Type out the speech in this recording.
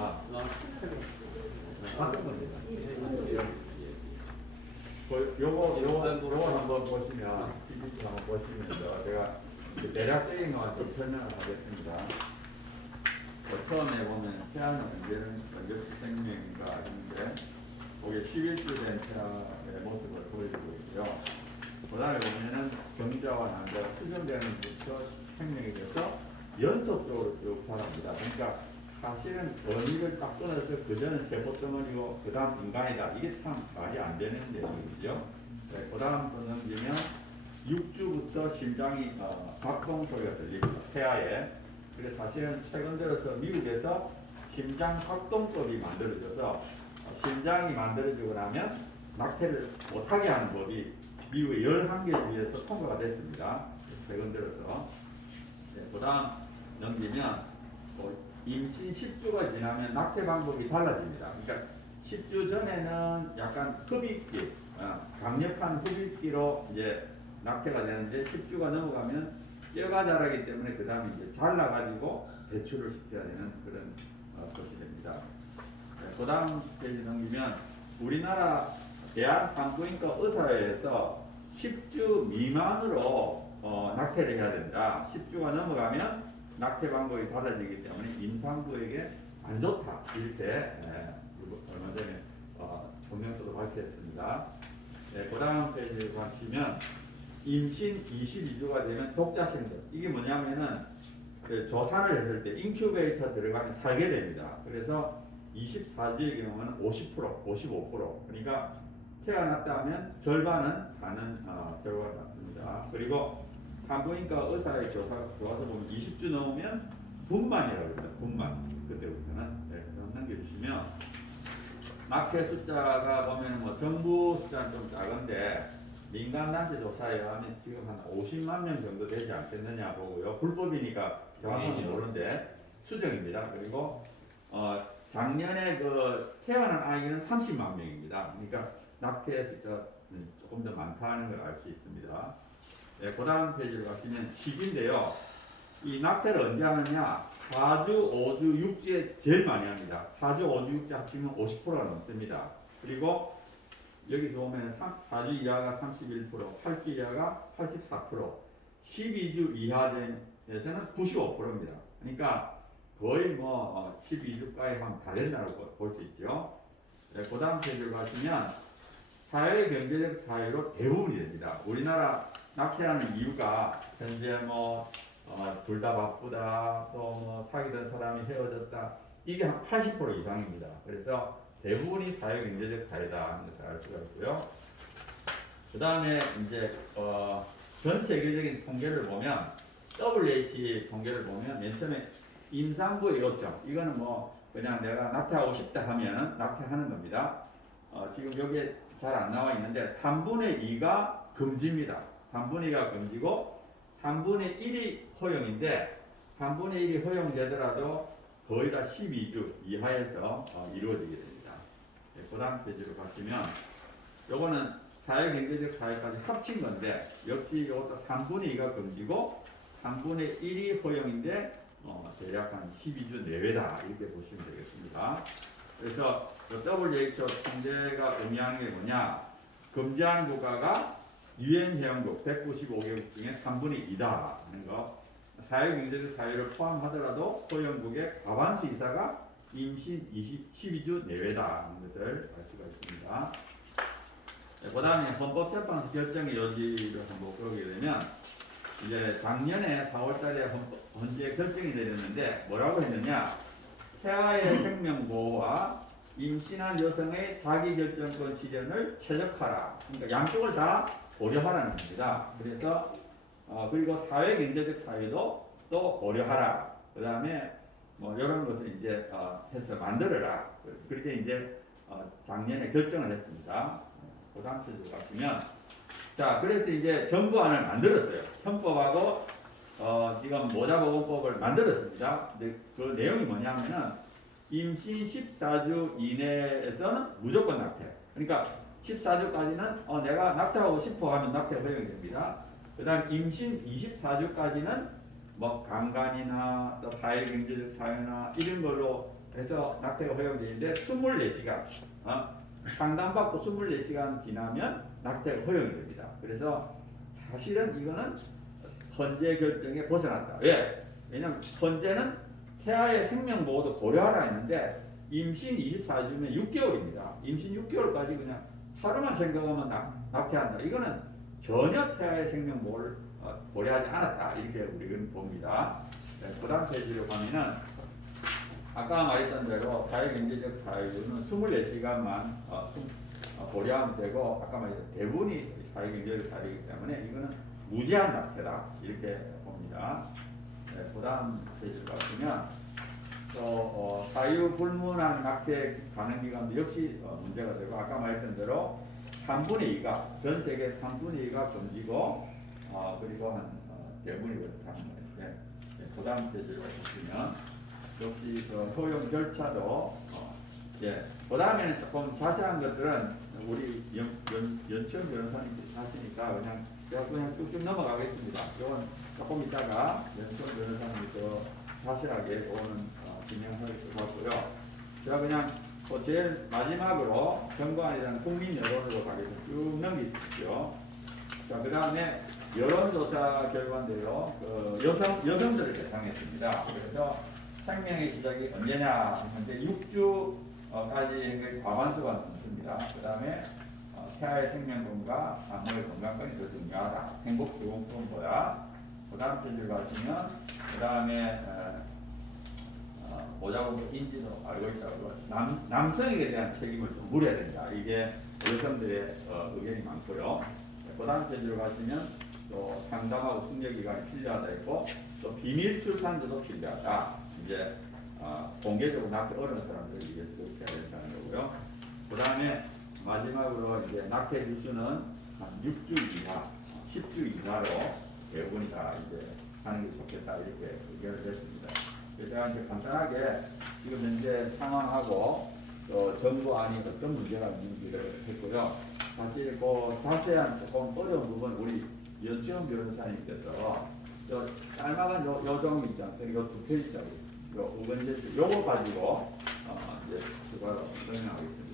아, 같은 겁니다. 그 요거 요거 한번 보시면 PPT 한번 보시면서 제가 대략적인 것만 좀 설명을 하겠습니다. 그 처음에 보면 태아는 언제는 언제수 생명인가 하는데 거기에 11주 된 태아의 모습을 보여주고 있고요. 그 다음에 보면은 경자와 난자가 수정되는 부터 생명이 돼서 연속적으로 쭉 자랍니다. 그러니까 사실은 원익을 딱 끊어서 그전은 세포덩어리고 그 다음 인간이다. 이게 참 말이 안 되는 내용이죠. 네, 그 다음 또 넘기면 6주부터 심장이 어, 박동 소리가 들립니다. 태아에. 그래서 사실은 최근 들어서 미국에서 심장 확동법이 만들어져서 어, 심장이 만들어지고 나면 낙태를 못하게 하는 법이 미국의 11개 주에서 통과가 됐습니다. 최근 들어서. 네, 그 다음 넘기면 뭐 임신 10주가 지나면 낙태 방법이 달라집니다. 그러니까 10주 전에는 약간 흡입기, 어, 강력한 흡입기로 이제 낙태가 되는데 10주가 넘어가면 뼈가 자라기 때문에 그 다음에 이제 잘라가지고 배출을 시켜야 되는 그런 어, 것이 됩니다. 네, 그 다음 페이지 넘기면 우리나라 대한산부인과 의사회에서 10주 미만으로 어, 낙태를 해야 된다. 10주가 넘어가면 낙태 방법이 달라지기 때문에 임산부에게 안 좋다. 이렇게 예, 얼마 전에 어, 성명서도 밝혔습니다. 네, 그 다음 페이지를 보시면 임신 22주가 되면 독자신들 이게 뭐냐면은 그 조산을 했을 때 인큐베이터 들어가면 살게 됩니다. 그래서 24주의 경우는 50% 55% 그러니까 태어났다 하면 절반은 사는 어, 결과가 났습니다. 그리고 산부인과 의사의 조사 좋아서 보면 20주 넘으면 분만이라고 합니다. 분만 그때부터는 네, 그럼 넘겨주시면 낙태 숫자가 보면 뭐 정부 숫자는 좀 작은데 민간 단체 조사에 의하면 지금 한 50만 명 정도 되지 않겠느냐 보고요. 불법이니까 정확히 네. 모르는데 추정입니다. 그리고 어, 작년에 그 태어난 아이는 30만 명입니다. 그러니까 낙태 숫자는 조금 더 많다는 걸 알 수 있습니다. 네, 그 다음 페이지로 가시면 시기인데요. 이 낙태를 언제 하느냐? 4주, 5주, 6주에 제일 많이 합니다. 4주, 5주, 6주 합치면 50%가 넘습니다. 그리고 여기서 보면 4주 이하가 31%, 8주 이하가 84%, 12주 이하 된에서는 95%입니다. 그러니까 거의 뭐 12주까지 하면 다 된다고 볼 수 있죠. 네, 그 다음 페이지로 가시면 사회 경제적 사유로 대부분이 됩니다. 우리나라 낙태하는 이유가 현재 뭐둘다 바쁘다 또 뭐 사귀던 사람이 헤어졌다 이게 한 80% 이상입니다. 그래서 대부분이 사회 경제적 하는 것을 알 수가 있고요. 그 다음에 이제 어, 전 세계적인 통계를 보면 WHO 통계를 보면 맨 처음에 임산부의 요점 이거는 뭐 그냥 내가 낙태하고 싶다 하면 낙태하는 겁니다. 어, 지금 여기에 잘 안 나와 있는데 3분의 2가 금지입니다. 3분의 2가 금지고 3분의 1이 허용인데 3분의 1이 허용되더라도 거의 다 12주 이하에서 어, 이루어지게 됩니다. 네, 그 다음 페이지로 가시면 요거는 사회경제적 사회까지 합친 건데 역시 이것도 3분의 2가 금지고 3분의 1이 허용인데 어, 대략 한 12주 내외다 이렇게 보시면 되겠습니다. 그래서 그 WHO 통계가 의미하는 게 뭐냐? 금지한 국가가 유엔 회원국 195개국 중에 3분의 2다 하는 거. 사회 경제적 사유를 포함하더라도 허용국의 과반수 이사가 임신 20, 12주 내외다 하는 것을 알 수가 있습니다. 네, 그 다음에 헌법재판소 결정의 요지를 한번 보게 되면 이제 작년에 4월달에 헌재 결정이 내렸는데 뭐라고 했느냐? 태아의 생명보호와 임신한 여성의 자기결정권 실현을 최적화라. 그러니까 양쪽을 다 고려하라는 겁니다. 그래서 어, 그리고 사회 경제적 사유도 또 고려하라. 그 다음에 뭐 이런 것을 이제 어, 해서 만들어라. 그렇게 이제 어, 작년에 결정을 했습니다. 그 다음 페이지 가시면 자 그래서 이제 정부안을 만들었어요. 헌법하고 어, 지금 모자보건법을 만들었습니다. 근데 그 내용이 뭐냐면은 임신 14주 이내에서는 무조건 낙태. 그러니까 14주까지는 어, 내가 낙태하고 싶어 하면 낙태 허용이 됩니다. 그 다음 임신 24주까지는 뭐 강간이나 또 사회경제적 사유나 이런 걸로 그래서 낙태가 허용되는데 24시간 어? 상담받고 24시간 지나면 낙태가 허용이 됩니다. 그래서 사실은 이거는 헌재 결정에 벗어났다. 왜? 왜냐면 헌재는 태아의 생명 보호도 고려하라 했는데 임신 24주면 6개월입니다. 임신 6개월까지 그냥 하루만 생각하면 낙, 낙태한다. 이거는 전혀 태아의 생명 보호를 어, 고려하지 않았다. 이렇게 우리는 봅니다. 네, 그 다음 페이지로 가면은 아까 말했던 대로 사회경제적 사유는 24시간만 어, 숨- 어, 고려하면 되고 아까 말했던 대부분이 사회경제적 사유이기 때문에 이거는 무제한 낙태다 이렇게 봅니다. 네, 그 다음 페이지로 가시면 또 어, 사유 불문한 낙태 가능 기간도 역시 어, 문제가 되고 아까 말했던 대로 3분의 2가 전 세계 3분의 2가 금지고 어, 그리고 한 어, 대부분이 그렇다는 거예요. 네. 네, 그 다음 페이지로 가시면 역시 그 허용 절차도 어, 예. 그 다음에는 조금 자세한 것들은 우리 연, 연, 연천 변호사님께서 하시니까 그냥 제가 그냥 쭉쭉 넘어가겠습니다. 이건 조금 있다가 연천 변호사님이 더 자세하게 오는 어, 진행할 것 같고요. 제가 그냥 뭐 제일 마지막으로 정부안에 대한 국민 여론으로 가겠습니다. 쭉 넘기십시오. 자, 그 다음에 여론조사 결과인데요. 그 여성, 여성들을 대상했습니다. 그래서 생명의 시작이 언제냐 현재 6주까지 과반수가 넘습니다. 그 다음에 어, 태아의 생명권과 산모의 건강권이 더 중요하다. 행복주공권보다 그 다음 페이지를 가시면 그 다음에 어, 보자고 인지도 알고 있다고 남, 남성에게 대한 책임을 좀 물어야 된다. 이게 여성들의 어, 의견이 많고요. 그 다음 페이지로 가시면 또 상담하고 숙려기간이 필요하다 있고 또 비밀 출산제도 필요하다. 이제 어, 공개적으로 낳기 어려운 사람들을 위해서 그렇게 해야 된다는 거고요. 그 다음에 마지막으로 이제 낙태 주수는 한 6주 이하, 10주 이하로 대부분이 다 이제 하는 게 좋겠다 이렇게 의견을 냈습니다. 제가 이제 간단하게 지금 현재 상황하고 또 정부안이 어떤 문제가 있는지를 했고요. 사실 그 자세한 조금 어려운 부분 우리 연치원 변호사님께서 저 짤막한 요, 요정 있지 않습니까? 요두 페이지짜리 요 의견 제시 요거 가지고 어, 이제 추가로 설명하겠습니다.